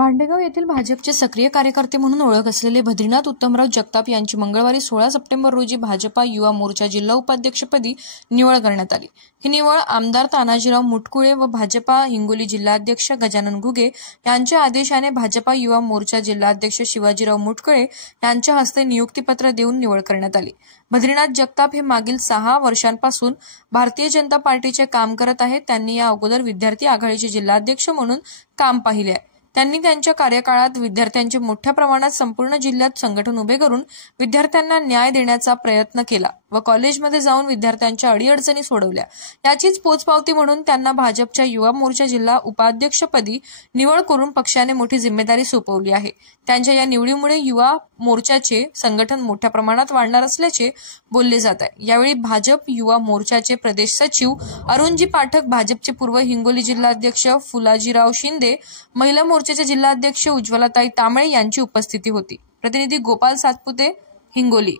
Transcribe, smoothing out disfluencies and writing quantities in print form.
भांडेगाव येथील भाजपचे सक्रिय कार्यकर्ते म्हणून ओळख असलेले बद्रीनाथ उत्तमराव जगताप यांची मंगळवारी 16 सप्टेंबर रोजी भाजपा युवा मोर्चा जिल्हा उपाध्यक्षपदी निवड करण्यात आली। ही निवड आमदार तानाजीराव मुटकुळे व भाजपा हिंगोली जिल्हाध्यक्ष गजानन घुगे यांच्या आदेशाने भाजपा युवा मोर्चा जिल्हाध्यक्ष शिवाजीराव मुटकुळे यांच्या हस्ते नियुक्तीपत्र देऊन निवड करण्यात आली। बद्रीनाथ जगताप हे मागील 6 वर्षांपासून भारतीय जनता पार्टीचे काम करत आहेत। त्यांनी या अगोदर विद्यार्थी आघाडीचे जिल्हाध्यक्ष म्हणून काम पाहिले आहे। त्यांनी त्यांच्या कार्यकाळात विद्यार्थ्यांचे मोठ्या प्रमाणात संपूर्ण जिल्ह्यात संघटन उभे करून विद्यार्थ्यांना न्याय देण्याचा प्रयत्न केला व कॉलेजमध्ये जाऊन विद्यार्थ्यांच्या अडीअडचणी सोडवल्या। याचीच पोचपावती म्हणून त्यांना भाजपच्या युवा मोर्चा जिल्हा उपाध्यक्षपदी निवड करून पक्षाने मोठी जिम्मेदारी सोपवली आहे। त्यांच्या या निवडीमुळे युवा मोर्चाचे संघटन मोठ्या प्रमाणात वाढणार असल्याचे बोलले जात आहे। यावेळी भाजप युवा मोर्चाचे प्रदेश सचिव अरुणजी पाठक, भाजपचे पूर्व हिंगोली जिल्हाध्यक्ष फुलाजीराव शिंदे, महिला मोर्चाचे जिल्हाध्यक्ष उज्ज्वलाताई तांबळे यांची उपस्थिती होती। प्रतिनिधी गोपाल सातपुते, हिंगोली।